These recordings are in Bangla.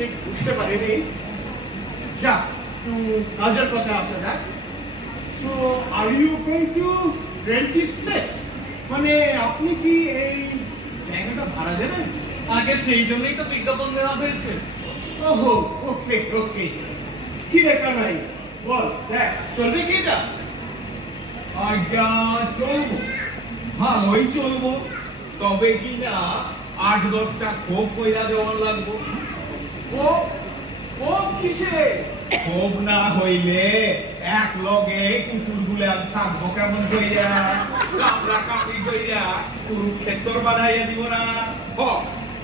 ঠিক বুঝতে পারিনি। যা, একটু কাজের কথা আসা যাক। So are you going to rent this place? মানে আপনি কি এই জায়গাটা ভাড়া দেবেন? আগে সেই জন্যই তো বিজ্ঞাপন দেওয়া হয়েছে। ওহো, ওকে ওকে। কি দেখা নাই বল, দেখ চলবে কি এটা? আজ্ঞা চলবো, ভালোই চলবো, তবে কি না 8-10টা খোপ কইরা দেওয়ার লাগবো। ও ও কিসে? খোপ না হইলে এক লগে কুকুর গুলা থাকবো কেমন কইরা, কামড়া কামড়ি কইরা কুরুক্ষেত্র বানাইয়া দিব না। হ,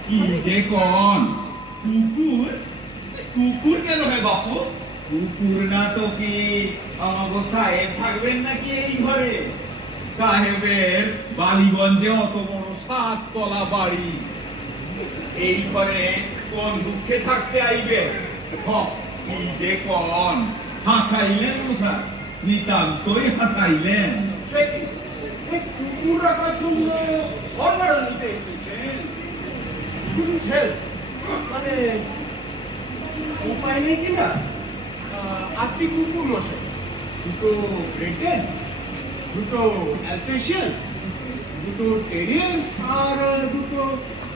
কি যে কন, কুকুর কুকুর কেন হে বাপু? কুকুর না তো কি আমাগো সাহেব থাকবেন নাকি এই ঘরে? সাহেবের বালিগঞ্জে অত বড় 7 তলা বাড়ি, এই ঘরে কোন দুঃখে থাকতে আইবে? কি যে কন, হাসাইলেন মুসা, নিতান্তই হাসাইলেন। সে কি? এই কুকুর রাখার জন্য ঘর ভাড়া নিতে এসেছেন? Couldn't help। মানে উপায় নেই কিনা? আপনি কুকুর মশাই, দুটো ব্রেডেন, দুটো অ্যালসেশিয়ান, দুটো টেরিয়ার আর দুটো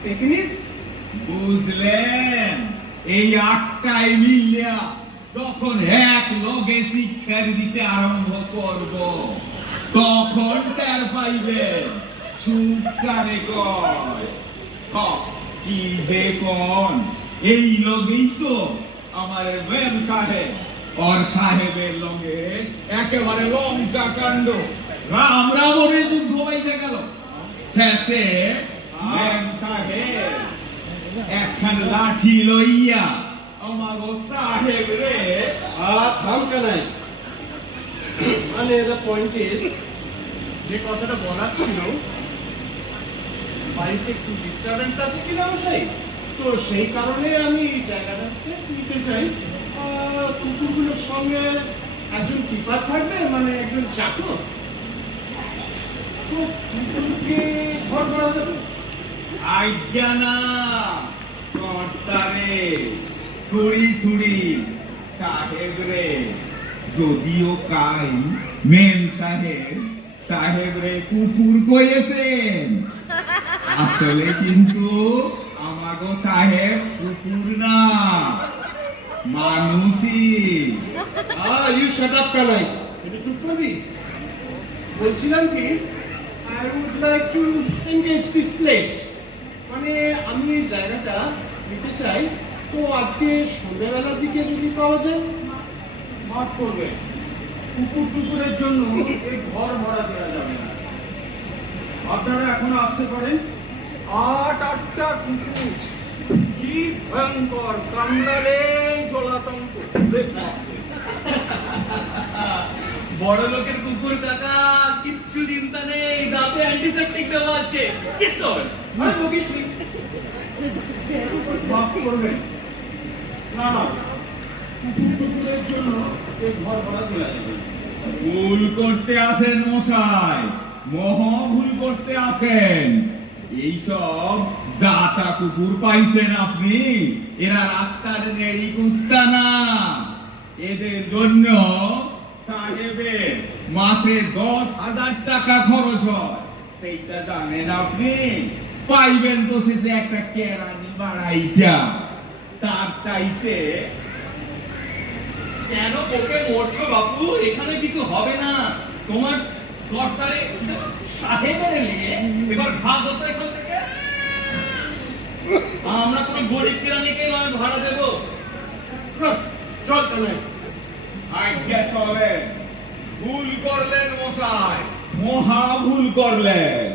পেকিনিস। বুঝলেন, এই 8টায় মিলিয়া যখন এক লগে শিক্ষার দিতে আরম্ভ করব, তখন টের পাইবেন সুখ কারে কয়। কি যে কন, এই লগেই তো আমার মেম সাহেব আর সাহেবের লগে একেবারে লঙ্কা কাণ্ড, রাম রাবণের যুদ্ধ বাইতে গেল। শেষে মেম সাহেব একখান লাঠি লইয়া আমাগো সাহেব রে। থাম কেনাই। মানে the point is, যে কথাটা বলার ছিল, বাড়িতে একটু ডিস্টারবেন্স আছে কিনা মশাই, তো সেই কারণে আমি এই জায়গাটাকে নিতে চাই। কুকুরগুলোর সঙ্গে একজন কিপার থাকবে, মানে একজন চাকর। তো কুকুরকে ঘর ভাড়া দেবে? আজ্ঞা না কর্তারে, থুড়ি থুড়ি সাহেব রে। যদিও কাই মেম সাহেব সাহেব রে কুকুর কইেছেন, আসলে কিন্তু আমাগো সাহেব কুকুর না, মানুষই। ইউ শাট আপ কানাই, একটু চুপ করবি। বলছিলাম কি, I would like to engage this place. মানে আমি এই জায়গাটা নিতে চাই। তো আজকে সন্ধ্যাবেলার দিকে যদি পাওয়া যায়, মাফ করবে, কুকুর টুকুরের জন্য এই ঘর ভাড়া দেওয়া যাবে না। আপনারা এখনো আসতে পারেন। 8টা কুকুর, কি ভয়ঙ্কর কান্দারে জলাতঙ্ক। বড় লোকের কুকুর কাকা, কিচ্ছু চিন্তা নেই, দাঁতে অ্যান্টিসেপটিক দেওয়া আছে, কিচ্ছু হবে না। আরে বকিসনি, মাফ করবেন। না না, কুকুরের জন্য এই ঘর ভাড়া দেওয়া যাবে না। ভুল করতে আসেন মশাই, মহা ভুল করতে আসেন। এইসব জাতা কুকুর পাইছেন আপনি, এরা রাস্তার নেড়ি কুত্তা না। এদের জন্য সাহেবের মাসে 10,000 টাকা খরচ হয়, সেইটা জানেন আপনি? পাইবেন তো শেষে একটা কেরানি বাড়াইটা, তার চাইতে। কেন ওকে মরছো বাপু? এখানে কিছু হবে না। তোমার কর্তারে সাহেবের নিয়ে এবার ভাগ হতো এখান থেকে। আমরা কোনো গরিব কেরানিকে নয় ভাড়া দেবো। চল কেন, আজ্ঞা চলেন। ভুল করলেন মশাই, মহা ভুল করলেন।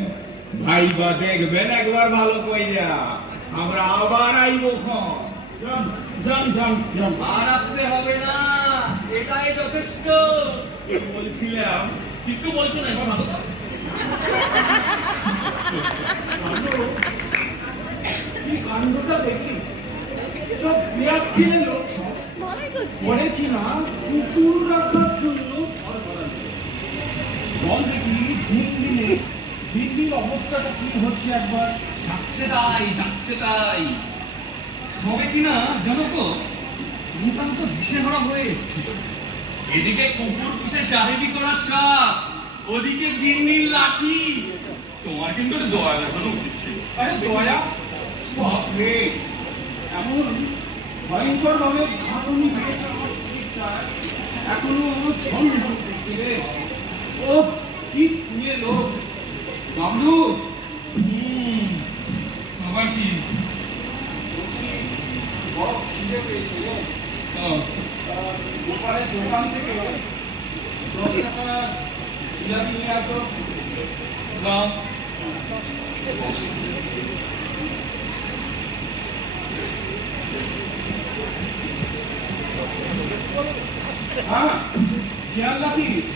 ভাইবা দেখবেন একবার ভালো কইরা, আমরা আবার আইবো খন। জান জান জান। আর আসতে হবে না, এটাই যথেষ্ট। কি বলছিলাম? কিছু বলছো না, এবার ভালো তো? কি কাণ্ডটা দেখি, সব বিরাট খেলে লোক সব পরে কিনা কুকুর রাখার জন্য ঘর ভাড়া দেবে। বল দেখি দিন দিন অবস্থাটা কি হচ্ছে একবার। যাচ্ছে তাই, যাচ্ছে তাই। হবে কিনা জানো তো, নিতান্ত দিশেহারা হয়ে এসেছিল। এদিকে কুকুর পুষে সাহেবি করার সাপ, ওদিকে দিল্লির লাঠি। তোমার কিন্তু একটু দয়া দেখানো উচিত ছিল। আরে দয়া, বাপরে, এমন ভয়ঙ্কর ভাবে ঘাটনি হয়েছে আমার শরীরটা, এখনো ছন্দ করছে রে। ও কি খুঁড়ে লোক বাবলু। আবার কি? বলছি বড় খিদে পেয়েছে রে। আহ, গোপালের দোকান থেকে 10 টাকা জিলাপি নিয়ে আসো। দাও। হ্যাঁ, খেয়াল রাখিস।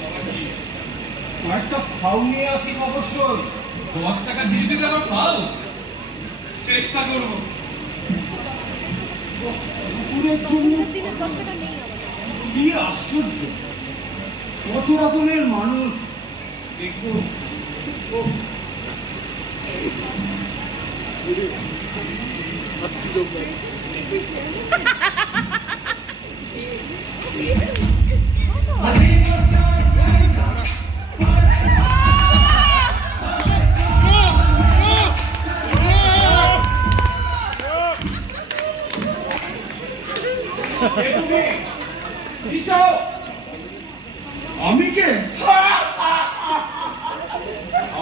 কয়েকটা ফাউ নিয়ে আসিস অবশ্যই। 10 টাকা জিলিপিতে আবার ফাও? চেষ্টা করবো। কুকুরের জন্য কি আশ্চর্য, কত রকমের মানুষ দেখবো। আমি কে?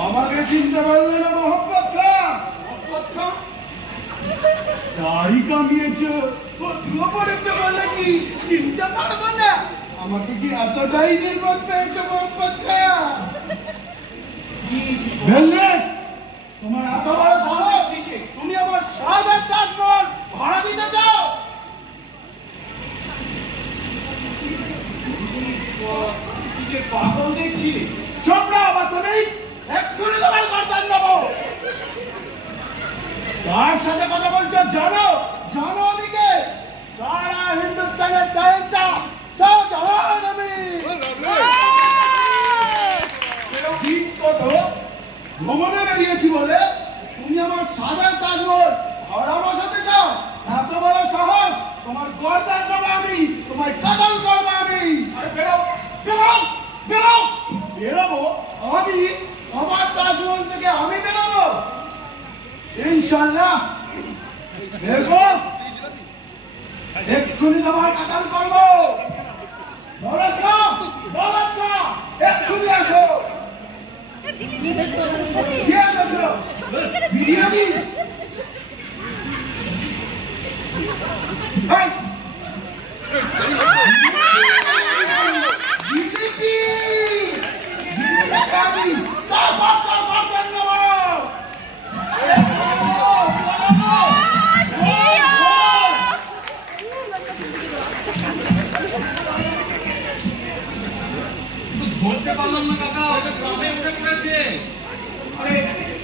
আমাকে চিনতে পারলে না মোহাম্মদ খান? দাড়ি কামিয়েছে, তুইও পড়েছে বলে কি চিনতে পারবো না? আমাকে কি এতটাই নির্বোধ পেয়েছে মোহাম্মদ খান? বললে তোমার এত বড় সাহস, তুমি আমার সাহেবের তাজমহল ভাড়া দিতে চাও? পাগল দেখছি, ছোটরা আমার তুমি এক্ষুনি তোমার গর্দান নেবো। কার সাথে কথা বলছো জানো? জানো আমি কে? সারা হিন্দুস্তানের সাহেবটা শাহজাহান আমি। ঠিক কত ভ্রমণে বেরিয়েছি বলে তুমি আমার সাদা তাজমহল ভাড়া বসাতে চাও? এত বড় সাহস, তোমার গর্দান নেবো আমি, তোমায় কাতাল করবো আমি। আরে বেরো বেরো বেরো। বেরোবো আমি? আমার তাজমহল থেকে আমি বেরোবো? ইনশাল্লাহ দেখো, এক্ষুনি তোমার কাতাল করবো। এক্ষুনি আসো। কি আনছো? বিরিয়ানি? এই! জিলিপি! জিলিপি খাবি? তারপর তোর গর্দান নেবো। ধরতে পারলাম না কাকা, ওটা ট্রামে উঠে পড়েছে। আরে